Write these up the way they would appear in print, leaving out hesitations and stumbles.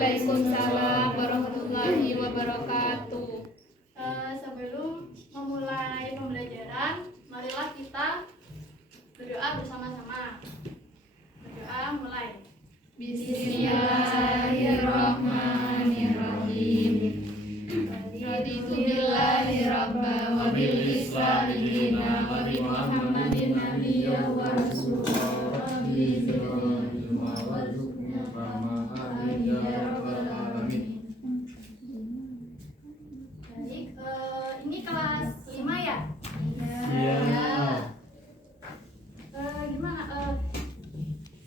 Waalaikumsalam warahmatullahi wabarakatuh. Sebelum memulai pembelajaran, marilah kita berdoa bersama-sama. Berdoa mulai. Bismillahirrahmanirrahim. Raditu billahi rabba wa bil islami dina wa bi Muhammadin nabiyya wa rasulah. Rabbi zidni ilma warzuqni fahma amin ya rabbal alamin. Baik, ini kelas 5 ya? Iya. Gimana?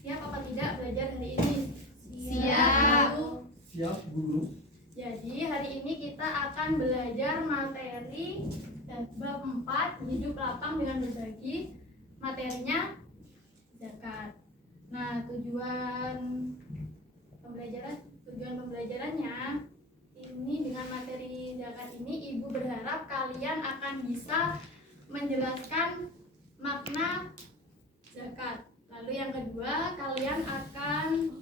Siap apa tidak belajar hari ini? Siap. Siap, guru. Jadi hari ini kita akan belajar materi bab 4 hidup lapang dengan berbagi. Materinya zakat. Nah, tujuan pembelajarannya ini dengan materi zakat ini ibu berharap kalian akan bisa menjelaskan makna zakat. Lalu yang kedua, kalian akan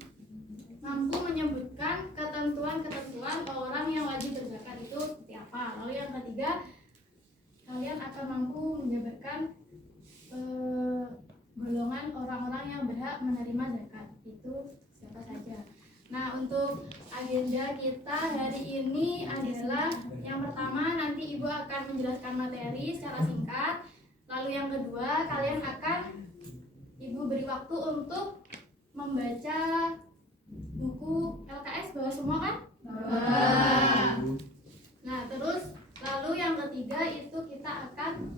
mampu menyebutkan ketentuan-ketentuan orang yang wajib berzakat itu seperti apa. Lalu yang ketiga, kalian akan mampu menjabarkan golongan orang-orang yang berhak menerima zakat itu siapa saja. Nah, untuk agenda kita hari ini adalah yang pertama, nanti ibu akan menjelaskan materi secara singkat. Lalu yang kedua, kalian akan ibu beri waktu untuk membaca buku LKS bawa semua kan? Nah, terus lalu yang ketiga itu kita akan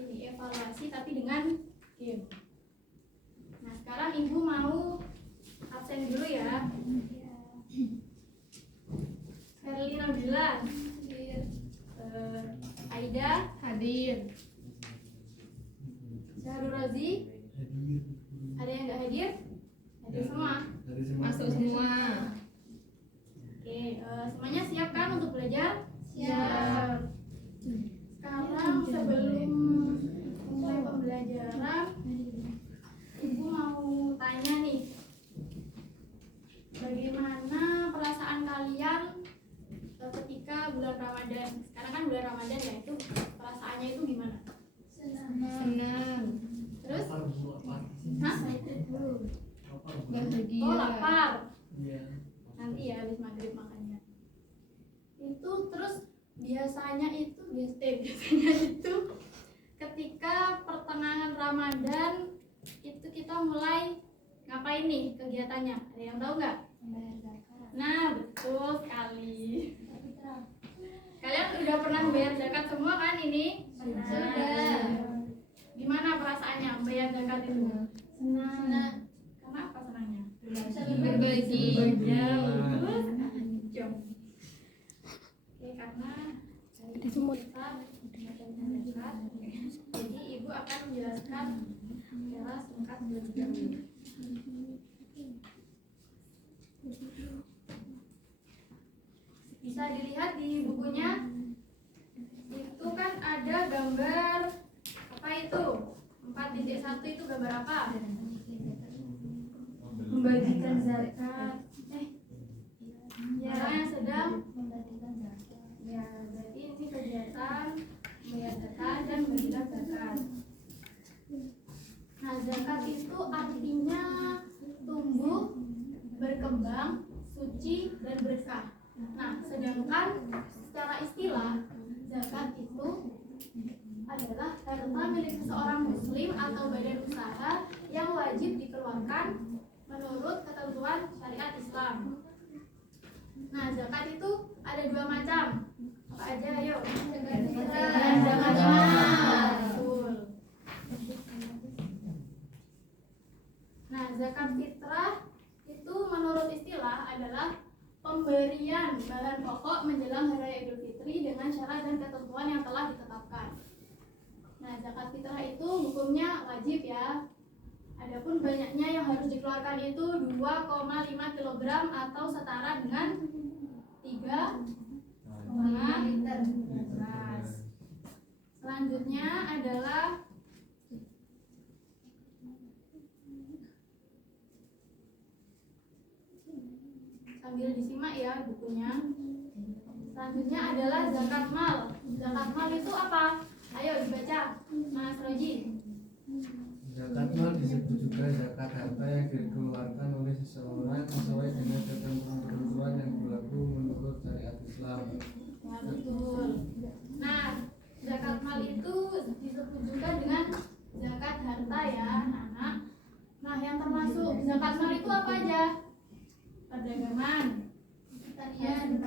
evaluasi tapi dengan game. Nah, sekarang ibu mau absen dulu ya. Herli Nabila, Aida Hadir. Syahrul Razi, ada yang nggak hadir? Hadir semua. Masuk semua. Oke, semuanya siap kan untuk belajar? Siap. Sekarang sebelum mulai pembelajaran, ibu mau tanya nih, bagaimana perasaan kalian ketika bulan Ramadan? Sekarang kan bulan Ramadan ya, itu perasaannya itu gimana? Senang. Terus? Hah? Bahagia. Oh, lapar. Iya. Nanti ya habis maghrib makannya. Itu terus biasanya itu ketika pertengahan Ramadan itu kita mulai ngapain nih kegiatannya? Ada yang tahu nggak? Nah, betul sekali. Kalian udah pernah bayar zakat semua kan ini? Sudah. Gimana perasaannya bayar zakat itu? Senang. Karena apa senangnya? Berbagi. Ya, betul. Jom. Oke, karena kita mengajarkan zakat, jadi ibu akan menjelaskan secara singkat terlebih dahulu. Bisa dilihat di bukunya, itu kan ada gambar apa itu? 4.1 itu gambar apa? Membagikan zakat. Ya, yang sedang membagikan zakat. Ya, berarti ini kegiatan membayar zakat dan membagikan zakat. Nah, zakat itu artinya tumbuh, berkembang, suci dan berkah. Nah, sedangkan secara istilah zakat itu adalah harta milik seseorang muslim atau badan usaha yang wajib dikeluarkan menurut ketentuan syariat Islam. Nah, zakat itu ada dua macam. Apa aja? Ayo. Zakat fitrah. Betul. Nah, zakat fitrah itu menurut istilah adalah pemberian bahan pokok menjelang hari raya Idul Fitri dengan syarat dan ketentuan yang telah ditetapkan. Nah, zakat fitrah itu hukumnya wajib ya. Adapun banyaknya yang harus dikeluarkan itu 2,5 kg atau setara dengan 3,5 liter beras. Selanjutnya adalah Sambil disimak ya bukunya. Selanjutnya adalah zakat mal. Zakat mal itu apa? Ayo dibaca, Mas Roji. Zakat mal disebut juga zakat harta yang dikeluarkan oleh seseorang sesuai dengan ketentuan yang berlaku menurut syariat Islam. Ya, betul. Nah, zakat mal itu disebut juga dengan zakat harta ya, anak-anak. Nah, yang termasuk zakat mal itu apa aja? Perdagangan, pertanian,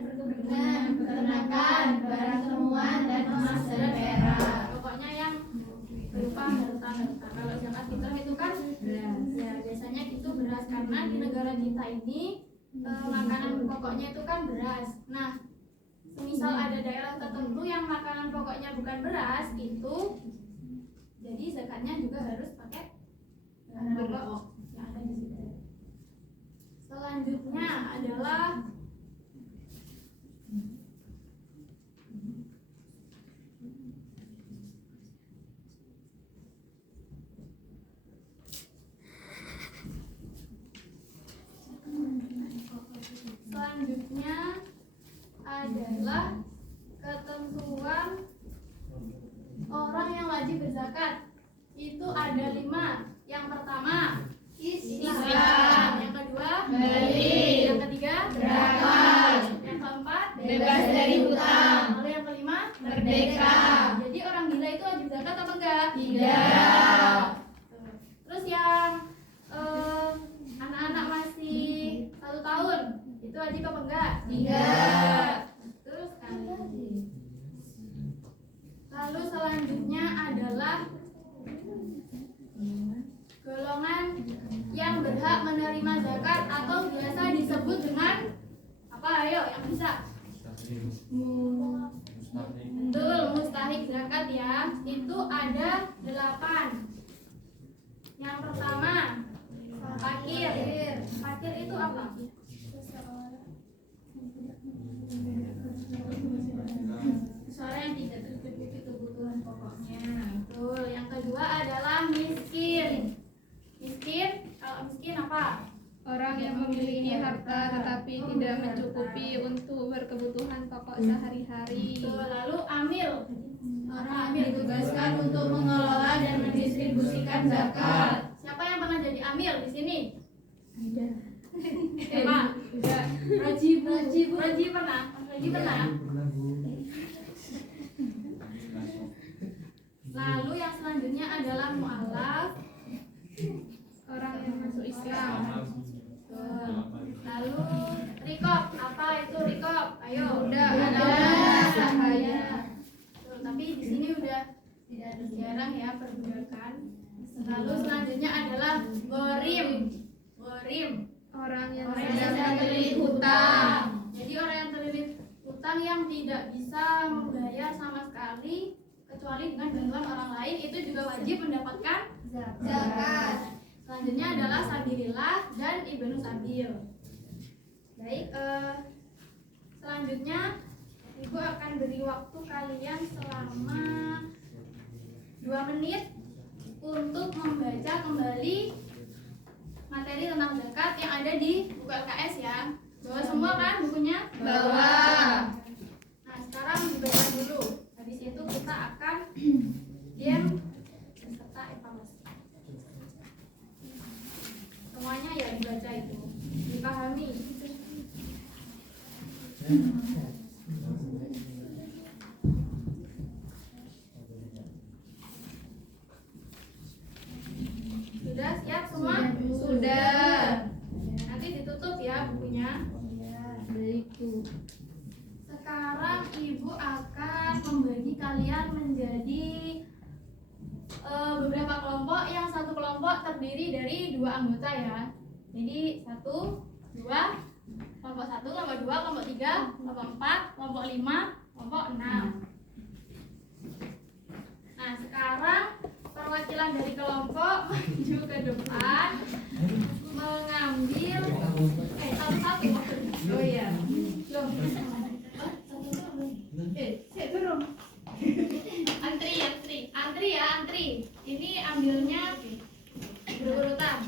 perkebunan, peternakan, barang temuan, dan emas dan perak. Pokoknya yang berupa harta. Kalau zakat fitrah itu kan beras. Ya, biasanya itu beras karena di negara kita ini makanan pokoknya itu kan beras. Nah, semisal ada daerah tertentu yang makanan pokoknya bukan beras, itu jadi zakatnya juga harus pakai bahan pokok yang ada di situ. Selanjutnya adalah ketentuan orang yang wajib berzakat. Itu ada 5. Yang pertama Islam, yang kedua balik, yang ketiga zakat, yang keempat bebas dari hutang, lalu yang kelima merdeka. Jadi orang gila itu wajib zakat apa enggak? Tidak. Terus yang anak-anak masih 1 tahun itu wajib apa enggak? Tidak. Terus lalu selanjutnya adalah golongan yang berhak menerima zakat atau biasa disebut dengan apa? Ayo yang bisa. Betul, mustahik zakat ya. Itu ada 8. Yang pertama fakir. Fakir itu apa? Seseorang yang tidak tercukupi kebutuhan pokoknya. Betul. Yang kedua adalah miskin. Kalau miskin apa? Orang yang memiliki harta tetapi tidak mencukupi untuk berkebutuhan pokok sehari-hari. Betul. Lalu amil. Orang amil ditugaskan untuk mengelola dan mendistribusikan zakat. Siapa yang pernah jadi amil di sini? Ada. Siapa? Roji pernah. Roji pernah. Lalu yang selanjutnya adalah mu'alaf. Orang yang masuk Islam. Lalu rikob, apa itu rikob? Ayo, Udah ada sahaya. Tapi di sini udah tidak jarang ya perbudakan. Lalu selanjutnya adalah gorim. Orang yang Sedang terlilit hutang. Jadi orang yang terlilit hutang yang tidak bisa membayar sama sekali kecuali dengan bantuan orang lain, itu juga wajib mendapatkan zakat. Selanjutnya adalah sabilillah dan ibnu sabil. Baik, selanjutnya Ibu akan beri waktu kalian selama 2 menit untuk membaca kembali materi tentang zakat yang ada di buku LKS ya. Bawa semua kan bukunya? Bawa. Nah, sekarang dibaca dulu. Habis itu kita akan game beserta evaluasi. Semuanya ya dibaca itu, dipahami. Sudah siap semua? Sudah. Nanti ditutup ya bukunya. Sekarang Ibu akan membagi kalian menjadi beberapa kelompok. Yang satu kelompok terdiri dari 2 anggota ya. Jadi 1, 2, kelompok 1, kelompok 2, kelompok 3, kelompok 4, kelompok 5, kelompok 6. Nah, sekarang perwakilan dari kelompok maju ke depan mengambil satu-satu. Oh iya. Loh. Turun. Antri ya. Ini ambilnya berurutan.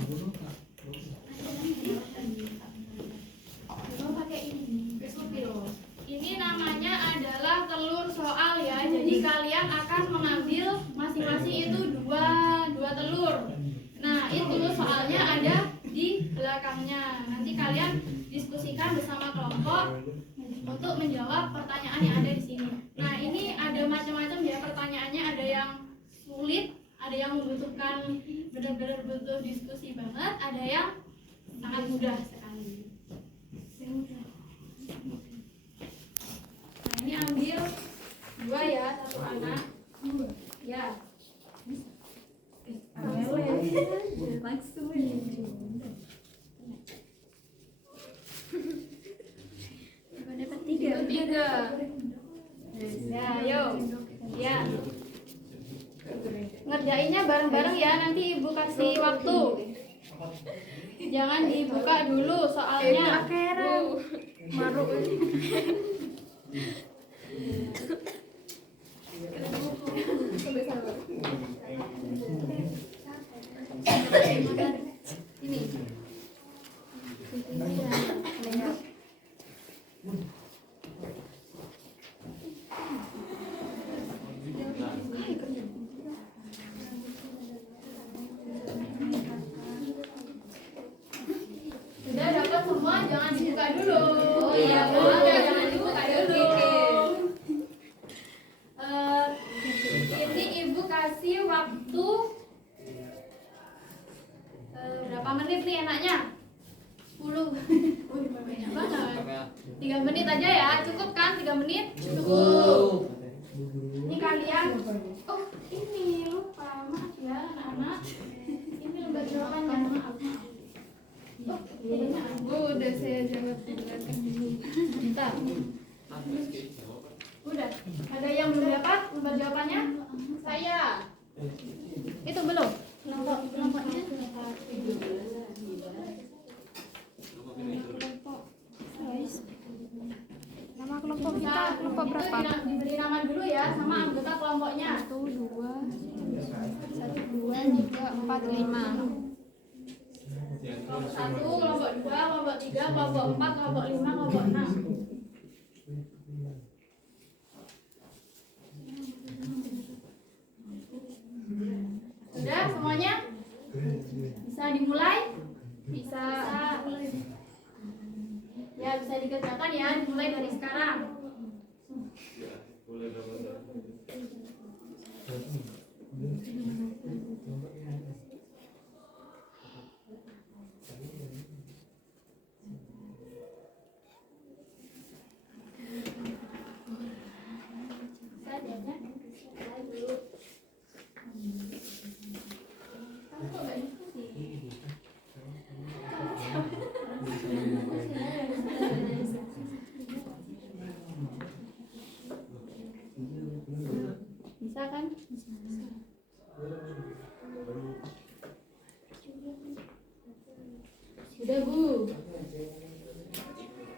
belakangnya. Nanti kalian diskusikan bersama kelompok untuk menjawab pertanyaan yang ada di sini. Nah, ini ada macam-macam ya pertanyaannya, ada yang sulit, ada yang membutuhkan benar-benar butuh diskusi banget, ada yang sangat mudah sekali. Nah, ini ambil 2 ya, 1 anak. Ya. Dapat 3. Ya, yuk. Ya. Ngerjainnya bareng-bareng ya, nanti ibu kasih waktu. Jangan dibuka dulu soalnya. Maruk. Ini. Sudah dapat semua, jangan dibuka dulu. Oh iya, jangan dibuka dulu. Ini ibu kasih waktu berapa menit nih enaknya? 10. Banyak banget. 3 menit aja ya, cukup kan 3 menit? Cukup. Ini kalian, oh ini lupa, maaf ya anak-anak. Ini lembar jawabannya, maaf. Oh, kayaknya Udah saya jawab di belakang. bentar. Udah, ada yang belum dapat lembar jawabannya? Saya. Itu belum? Kelompoknya? Nama kelompok kita kelompok Itu berapa? diberi nama dulu ya sama anggota kelompoknya. 1, 2, 3, 4, 5. Kelompok 1, kelompok 2, kelompok 3, kelompok 4, kelompok 5, kelompok 6. Sudah semuanya? Bisa dimulai? Bisa. Ya, bisa dikerjakan ya, dimulai dari sekarang. Bisa kan? Sudah Bu.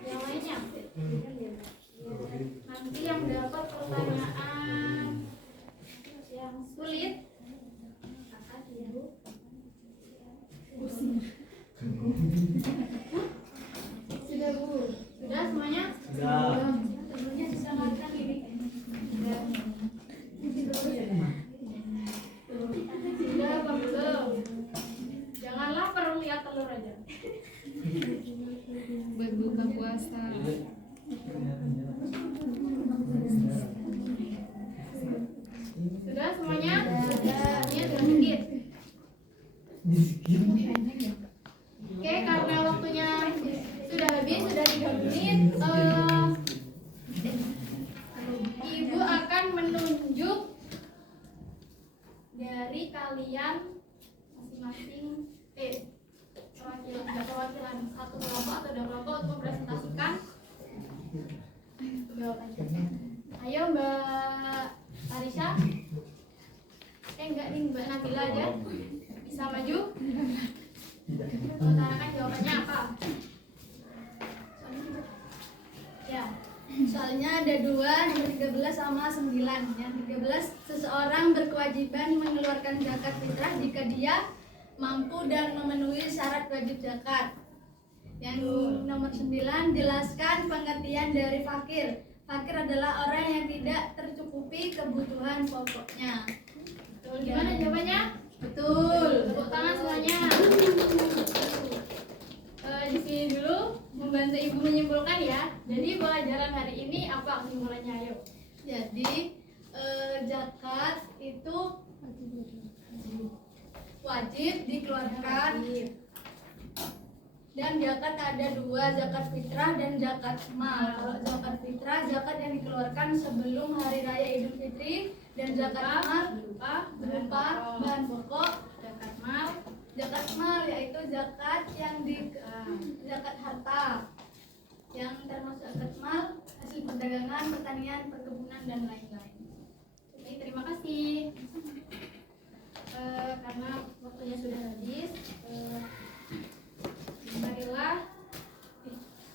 Yang lainnya? Nanti yang dapat pertanyaan yang sulit sudah Bu. Sudah semuanya? Sudah. Sebelumnya diselamatkan diri. Sudah apa belum? Jangan lapar lihat telur aja. Berbuka puasa. Sudah semuanya? Sudah. Ini sudah sedikit. Oke, karena waktunya sudah habis, sudah 3 menit. Ibu akan menunjuk dari kalian masing-masing perwakilan satu kelompok atau 2 kelompok untuk mempresentasikan jawabannya. Ayo Mbak Arisha. Enggak nih Mbak Nabila aja. Bisa maju? Utarakan jawabannya apa? Ya. Soalnya ada 2, nomor 13 sama 9. Yang 13, seseorang berkewajiban mengeluarkan zakat fitrah jika dia mampu dan memenuhi syarat wajib zakat. Yang nomor 9, jelaskan pengertian dari fakir. Fakir adalah orang yang tidak tercukupi kebutuhan pokoknya. Betul. Gimana jawabannya? Betul. Tepuk tangan semuanya. kan zakat ada dua, zakat fitrah dan zakat mal. Kalau zakat fitrah, zakat yang dikeluarkan sebelum hari raya Idul Fitri, dan zakat mal berupa bahan pokok. Zakat mal yaitu zakat yang zakat harta, yang termasuk zakat mal hasil perdagangan, pertanian, perkebunan dan lain-lain. Oke, terima kasih. Karena waktunya sudah habis, marilah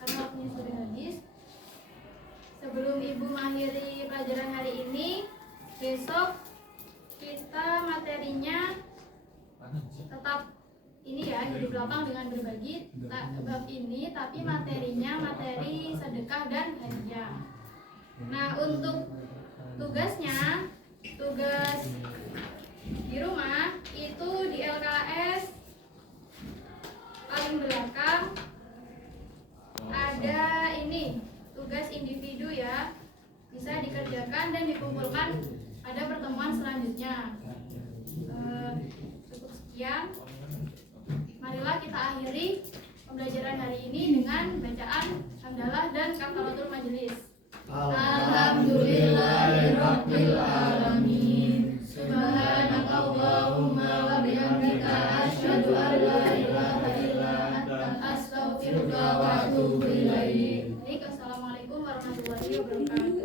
karena waktunya sudah habis. Sebelum Ibu mengakhiri pelajaran hari ini, besok kita materinya tetap ini ya, hidup lapang dengan berbagi bab ini, tapi materinya materi sedekah dan hadiah. Nah, untuk tugasnya, tugas di rumah itu di LKS paling belakang ada ini tugas individu ya, bisa dikerjakan dan dikumpulkan pada pertemuan selanjutnya. Cukup sekian, marilah kita akhiri pembelajaran hari ini dengan bacaan hamdalah dan kafaratul majelis. Alhamdulillahirabbil alamin. Subhanakallahumma wa bihamdika asyhadu an la ilaha illa anta astaghfiruka wa atubu ilaik. Assalamualaikum warahmatullahi wabarakatuh.